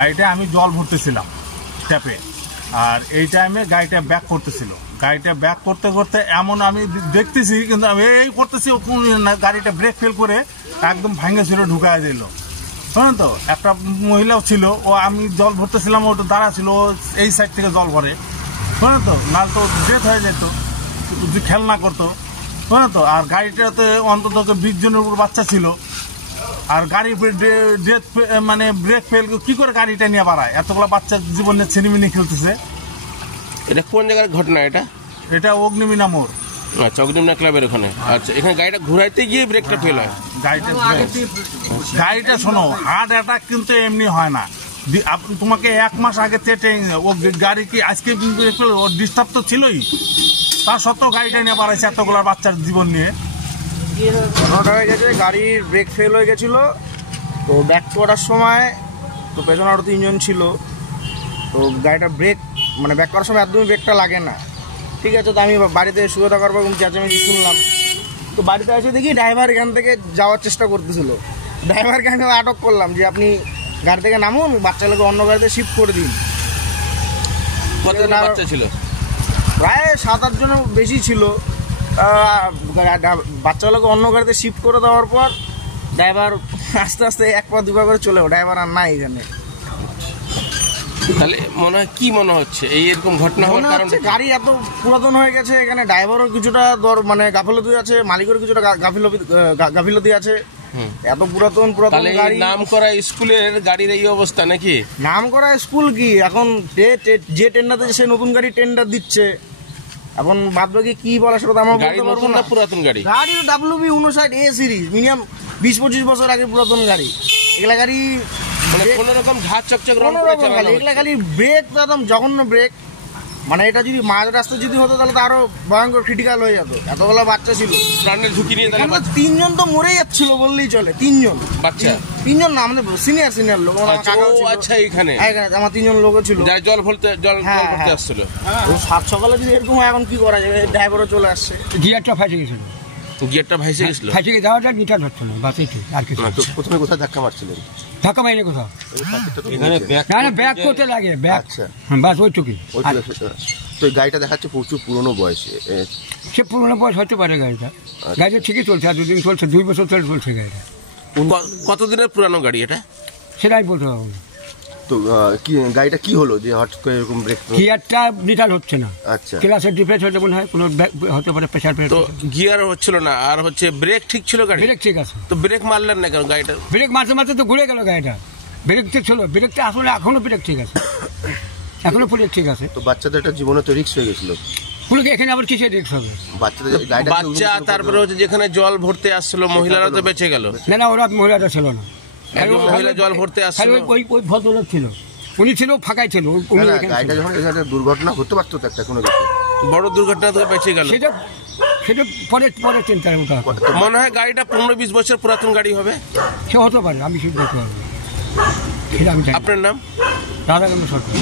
গাড়িটা আমি জল ভরতেছিলাম ট্যাপে, আর এই টাইমে গাড়িটা ব্যাক করতেছিল। গাড়িটা ব্যাক করতে করতে এমন আমি দেখতেছি, কিন্তু আমি এই করতেছি গাড়িটা ব্রেক ফেল করে একদম ভাঙে ছিল, ঢুকায় দিল। শোনেন তো, একটা মহিলাও ছিল, ও আমি জল ভরতেছিলাম, ওটা দাঁড়া ছিল, ও এই সাইড থেকে জল ভরে। শোনেন তো, নাহলে তো ডেথ হয়ে যেত যদি খেলনা করতো। শোনেন তো, আর গাড়িটাতে অন্তত 20 জনের উপর বাচ্চা ছিল, আর গাড়ি ডেথ মানে ব্রেক ফেল কি করে গাড়িটা নিয়ে বাড়ায়? এতগুলো বাচ্চা জীবনে ছিনিমিনি খেলতেছে। এটা কোন জায়গার ঘটনা? এটা অগ্নিমিনা মোড়। আচ্ছা, অগ্নিমিনা ক্লাবের ওখানে। আচ্ছা, এখানে গাড়িটা ঘুরাইতে গিয়ে ব্রেকটা ফেল হয়। গাড়িটা শোনো, হার্ট অ্যাটাক কিন্তু এমনি হয় না। তোমাকে 1 মাস আগে ও গাড়ি কি আজকে ডিস্টার্ব তো ছিলই, তার সত্ত্বেও গাড়িটা নিয়ে বাড়াইছে এতগুলো বাচ্চার জীবন নিয়ে। ঘটনাটা হয়ে গেছে, গাড়ির ব্রেক ফেল হয়ে গেছিলো, তো ব্যাক করার সময় তো পেছনে আরও 3 জন ছিল। তো গাড়িটা ব্রেক মানে ব্যাক করার সময় একদমই ব্রেকটা লাগে না। ঠিক আছে, তো আমি বাড়িতে শুয়ে থাকার পর চেঁচামেচি শুনলাম। তো বাড়িতে এসে দেখি ড্রাইভার এখান থেকে যাওয়ার চেষ্টা করতেছিল। ড্রাইভারকে আমি আটক করলাম যে আপনি গাড়ি থেকে নামুন, বাচ্চাগুলোকে অন্য গাড়িতে শিফট করে দিন। কতজন বাচ্চা ছিল? প্রায় 7-8 জনের বেশি ছিল। বাচ্চাগুলোকে অন্য গাড়িতে শিফট করে দেওয়ার পর ড্রাইভার আস্তে আস্তে 1 পা 2 পা করে চলে, ড্রাইভার আর নাই এখানে। তাহলে মনে হচ্ছে এই এরকম ঘটনা হওয়ার কারণ গাড়ি এত পুরাতন হয়ে গেছে, এখানে ড্রাইভারও কিছুটা মানে গাফিলতি আছে, মালিকেরও কিছুটা গাফিলতি আছে। এত পুরাতন গাড়ি, নাম করা স্কুলের গাড়ির এই অবস্থা নাকি? নাম করা স্কুল কি এখন যে টেন্ডার দিচ্ছে সে নতুন গাড়ি টেন্ডার দিচ্ছে। এখন বাদবাকি কি বলা সেটা আমার বলতে পারবো না। পুরাতন গাড়ি WB 59 A সিরিজ, মিনিমাম 20-25 বছর আগে পুরাতন গাড়ি। এগুলা গাড়ি মানে কোন রকম ঝাঁজ চকচক এগুলা গাড়ি ব্রেক তো একদম জঘন্য ব্রেক। মানে এটা যদি মাঝ রাস্তা যদি হতো তাহলে তো আরো ভয়ঙ্কর ক্রিটিক্যাল হয়ে যেত। এতগুলো বাচ্চা ছিল, প্রাণের ঝুঁকি নিয়ে। 3 জন তো মরে যাচ্ছিল বললেই চলে। 3 জন বাচ্চা, 3 জন না, আমাদের সিনিয়র লোক। আচ্ছা, এখানে আমার 3 জন লোক ছিল, জল ভরতে আসছিল। 7 সকালে যদি এরকম হয় এখন কি করা যাবে? ড্রাইভারও চলে আসছে। গিয়ারটা ফাঁসে গেছিল, ভাইসে গেছিল। ফাঁসে গিয়ে যাওয়াটা গিটার হচ্ছে না, বাস এইটু আর কিছু। প্রথমে কোথায় ধাক্কা মারছিলেন? ধাক্কা মাইনি কোথাও, ব্যাক করতে লাগে, ব্যাক। বাস ওইটুকুই। তো গাড়িটা দেখাচ্ছে প্রচুর পুরনো বয়সে। সে পুরোনো বয়স হতে পারে গাড়িটা। গাড়িটা ঠিকই চলছে, আর 2 দিন চলছে, 2 বছর ধরে চলছে গাড়িটা। কতদিনের পুরানো গাড়ি এটা? সেটাই বলতে পারবো না। তো গাড়িটা কি হলো যে হঠাৎ করে এরকম ব্রেক? গিয়ারটা নিটাল হচ্ছে না। আচ্ছা, ক্লাসের ডিফারেন্স হতে মনে হয়, কোনো হতে পারে প্রেসার। তো গিয়ার হচ্ছিল না, আর ব্রেক ঠিক ছিল গাড়ি? ব্রেক ঠিক আছে। তো ব্রেক মারলেন না কেন? গাড়িটা ব্রেক মারতে মারতে তো ঘুরে গেল গাড়িটা। ব্রেক ঠিক ছিল, ব্রেকটা আসলে এখনো ব্রেক ঠিক আছে, এখনো ব্রেক ঠিক আছে। তো বাচ্চাদের একটা জীবনে তো রিস্ক হয়ে গেছিল। এখানে আবার কিসের রিস্ক হবে? বাচ্চা, তারপরে যেখানে জল ভরতে আসছিল মহিলারা তো বেঁচে গেল। না, ওরা মহিলাটা ছিল না, মহিলা জল ভরতে আসছিল। ওই ভদ্রলোক ছিল, উনি ছিল, ফাঁকাই ছিল। গাড়িটা যখন এখানে দুর্ঘটনা হতে পারতো, তো একটা কোনো কিছু বড় দুর্ঘটনা তো বেঁচে গেল। সেটা পরে চিন্তার মতো মনে হয় গাড়িটা 15-20 বছর পুরাতন গাড়ি হবে। সে হতে পারে, আমি সেটা দেখতে পারবো। আপনার নাম? রাধাকান্ত সরকার।